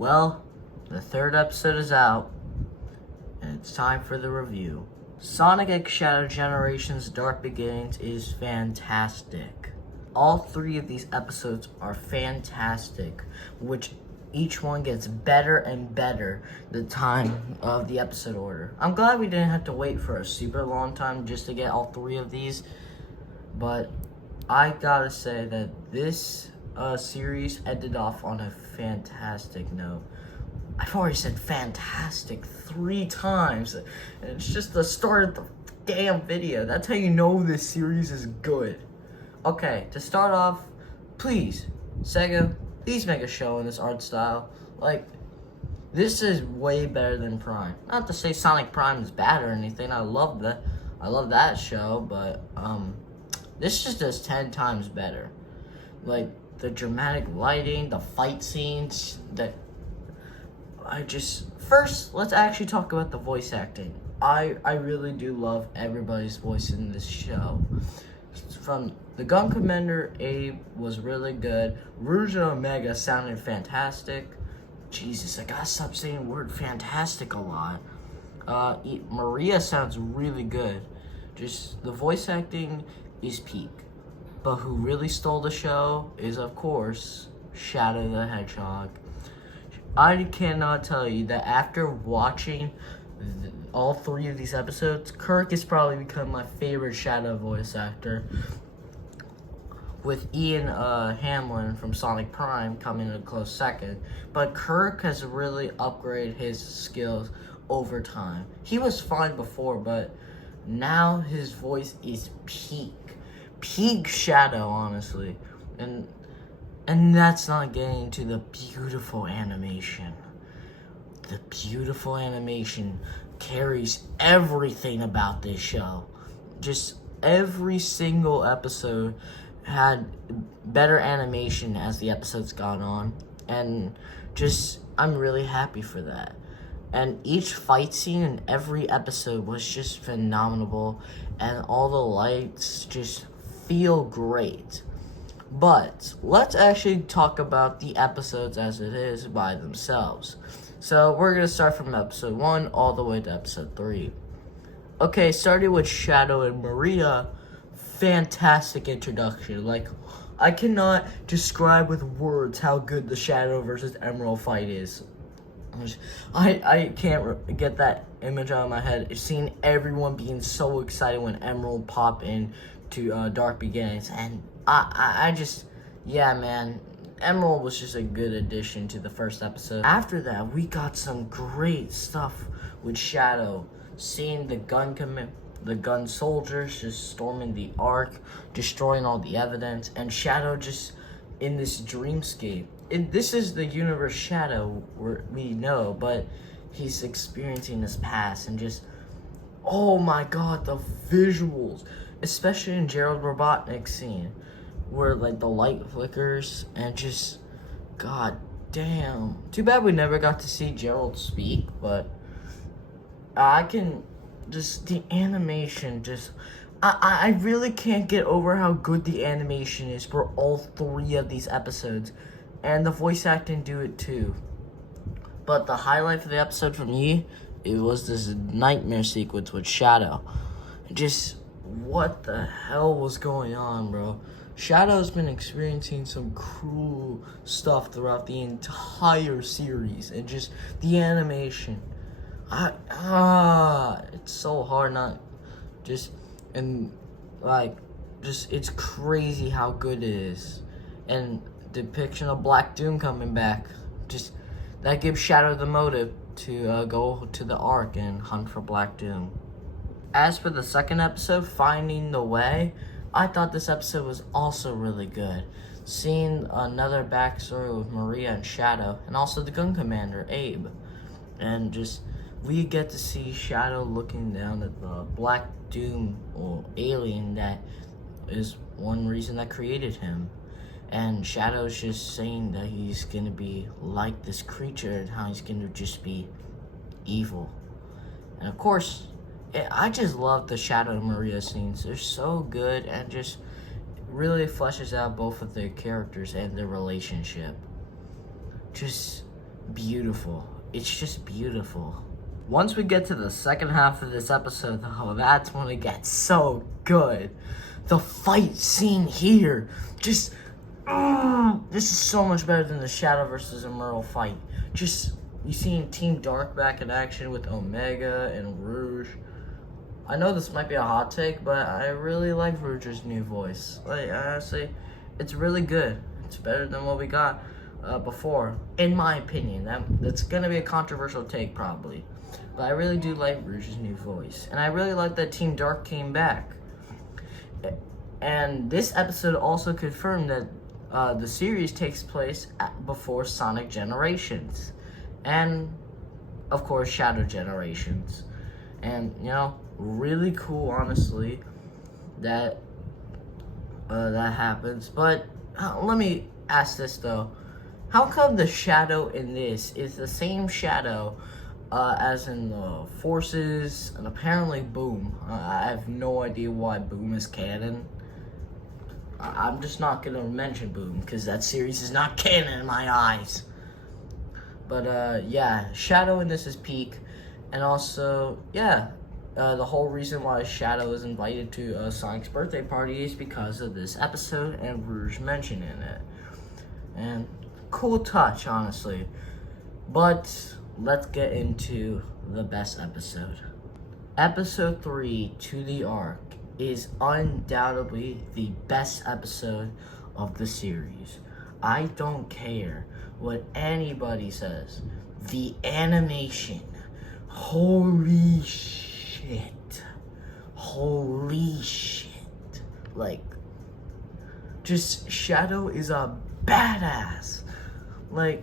Well, the third episode is out, and it's time for the review. Sonic X Shadow Generations Dark Beginnings is fantastic. All three of these episodes are fantastic, which each one gets better and better the time of the episode order. I'm glad we didn't have to wait for a super long time just to get all three of these, but I gotta say that this series ended off on a fantastic note. I've already said fantastic 3 times, and it's just the start of the damn video. That's how you know this series is good. Okay, to start off, please, Sega, please make a show in this art style. Like, this is way better than Prime. Not to say Sonic Prime is bad or anything. I love that show, but this just does 10 times better. Like, the dramatic lighting, the fight scenes, First, let's actually talk about the voice acting. I really do love everybody's voice in this show. From the Gun Commander, Abe was really good. Rouge and Omega sounded fantastic. Jesus, I gotta stop saying the word fantastic a lot. Maria sounds really good. Just, the voice acting is peak. But who really stole the show is, of course, Shadow the Hedgehog. I cannot tell you that after watching all 3 of these episodes, Kirk has probably become my favorite Shadow voice actor, with Ian Hamlin from Sonic Prime coming in a close second. But Kirk has really upgraded his skills over time. He was fine before, but now his voice is peak Shadow, honestly. And that's not getting to the beautiful animation. The beautiful animation carries everything about this show. Just every single episode had better animation as the episodes gone on. And just, I'm really happy for that. And each fight scene in every episode was just phenomenal. And all the lights just feel great. But let's actually talk about the episodes as it is by themselves. So we're going to start from episode 1 all the way to episode 3. Okay, starting with Shadow and Maria, fantastic introduction. Like, I cannot describe with words how good the Shadow versus Emerald fight is. I can't get that image out of my head. Seeing everyone being so excited when Emerald popped in to Dark Beginnings, and I just, yeah, man, Emerald was just a good addition to the first episode. After that, we got some great stuff with Shadow, seeing the gun soldiers just storming the Ark, destroying all the evidence, and Shadow just in this dreamscape. This is the universe Shadow we know, but he's experiencing his past, and just, oh my god, the visuals, especially in Gerald Robotnik's scene, where like the light flickers and just, god damn. Too bad we never got to see Gerald speak, but the animation just, I really can't get over how good the animation is for all 3 of these episodes, and the voice acting do it too. But the highlight for the episode for me, it was this nightmare sequence with Shadow. Just, what the hell was going on, bro? Shadow's been experiencing some cruel stuff throughout the entire series, and just the animation. It's so hard not just, and like, just, it's crazy how good it is. And depiction of Black Doom coming back, just, that gives Shadow the motive to go to the Ark and hunt for Black Doom. As for the second episode, Finding the Way, I thought this episode was also really good. Seeing another backstory with Maria and Shadow, and also the Gun Commander, Abe. And just, we get to see Shadow looking down at the Black Doom, or alien, that is one reason that created him. And Shadow's just saying that he's gonna be like this creature, and how he's gonna just be evil. And of course, I just love the Shadow and Maria scenes. They're so good, and just really fleshes out both of their characters and their relationship. Just beautiful. It's just beautiful. Once we get to the second half of this episode, though, that's when it gets so good. The fight scene here, just, this is so much better than the Shadow versus Emerald fight. Just, you seeing Team Dark back in action with Omega and Rouge. I know this might be a hot take, but I really like Rouge's new voice. Like, honestly, it's really good. It's better than what we got before, in my opinion. That's gonna be a controversial take, probably. But I really do like Rouge's new voice. And I really like that Team Dark came back. And this episode also confirmed that the series takes place before Sonic Generations. And, of course, Shadow Generations. And, you know, really cool, honestly, that that happens. But let me ask this, though. How come the Shadow in this is the same Shadow as in the Forces and apparently Boom? I have no idea why Boom is canon. I'm just not going to mention Boom because that series is not canon in my eyes. But yeah, Shadow in this is peak. And also, yeah, the whole reason why Shadow is invited to Sonic's birthday party is because of this episode and Rouge mentioning it. And cool touch, honestly. But let's get into the best episode. Episode 3, To the Ark, is undoubtedly the best episode of the series. I don't care what anybody says. The animation, holy shit. Holy shit. Like, just Shadow is a badass. Like,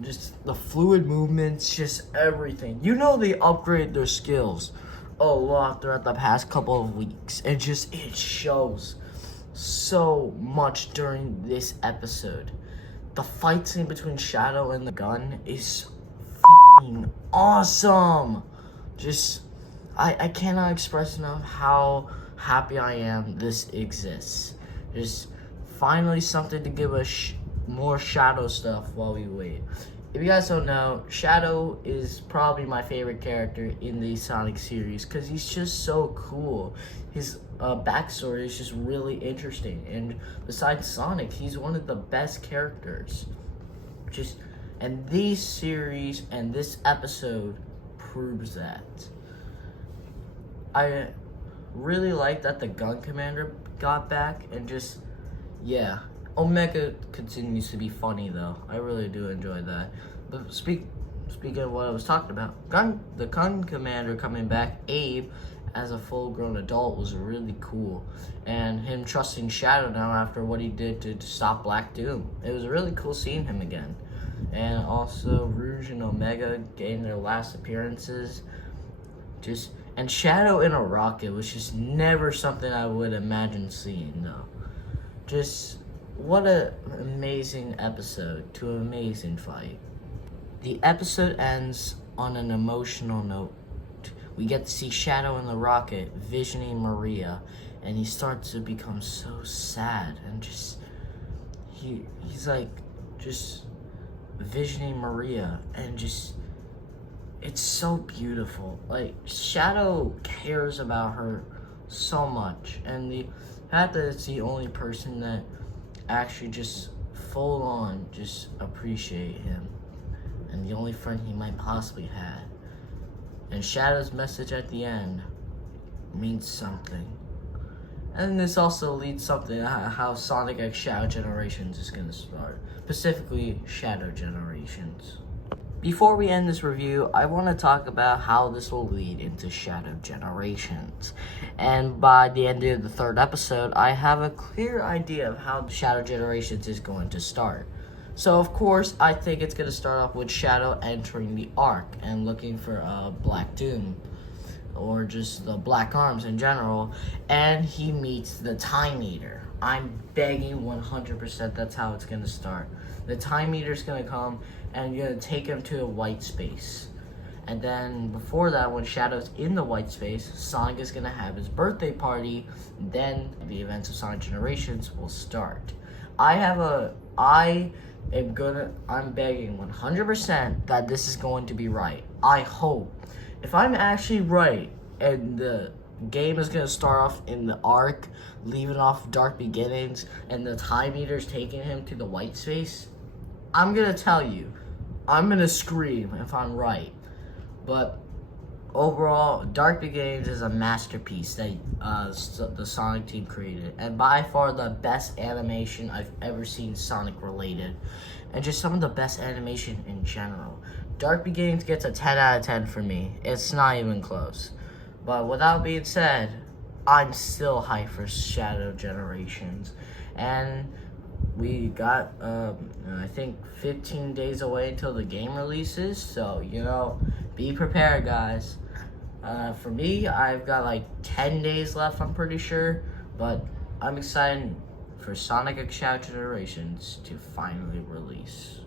just the fluid movements, just everything. You know they upgrade their skills a lot throughout the past couple of weeks. And just, it shows so much during this episode. The fight scene between Shadow and the gun is fucking awesome. Just, I cannot express enough how happy I am this exists. Just finally something to give us more Shadow stuff while we wait. If you guys don't know, Shadow is probably my favorite character in the Sonic series because he's just so cool. His backstory is just really interesting, and besides Sonic, he's one of the best characters. And this series and this episode proves that. I really like that the Gun Commander got back, and just, yeah. Omega continues to be funny, though. I really do enjoy that. But speaking of what I was talking about, the Gun Commander coming back, Abe, as a full-grown adult was really cool. And him trusting Shadow now after what he did to stop Black Doom. It was really cool seeing him again. And also Rouge and Omega getting their last appearances. And Shadow in a rocket was just never something I would imagine seeing, though. Just, what an amazing episode to an amazing fight. The episode ends on an emotional note. We get to see Shadow in the rocket visioning Maria, and he starts to become so sad, and just he's like just visioning Maria, and just it's so beautiful. Like, Shadow cares about her so much, and the fact that it's the only person that actually just full on just appreciate him, and the only friend he might possibly have. And Shadow's message at the end means something. And this also leads something how Sonic X Shadow Generations is going to start. Specifically, Shadow Generations. Before we end this review, I want to talk about how this will lead into Shadow Generations. And by the end of the third episode, I have a clear idea of how Shadow Generations is going to start. So, of course, I think it's going to start off with Shadow entering the Ark and looking for Black Doom, or just the Black Arms in general, and he meets the Time Eater. I'm begging 100% that's how it's going to start. The Time Eater's going to come, and you're going to take him to a white space. And then, before that, when Shadow's in the white space, Sonic is going to have his birthday party, then the events of Sonic Generations will start. I I'm begging 100% that this is going to be right. I hope. If I'm actually right and the game is gonna start off in the arc, leaving off Dark Beginnings, and the time meter's taking him to the white space, I'm gonna tell you, I'm gonna scream if I'm right. But overall, Dark Beginnings is a masterpiece that the Sonic team created, and by far the best animation I've ever seen Sonic related, and just some of the best animation in general. Dark Beginnings gets a 10 out of 10 for me. It's not even close. But with that being said, I'm still hyped for Shadow Generations, and we got I think 15 days away until the game releases, so be prepared, guys. For me, I've got like 10 days left, I'm pretty sure, but I'm excited for Sonic X Shadow Generations to finally release.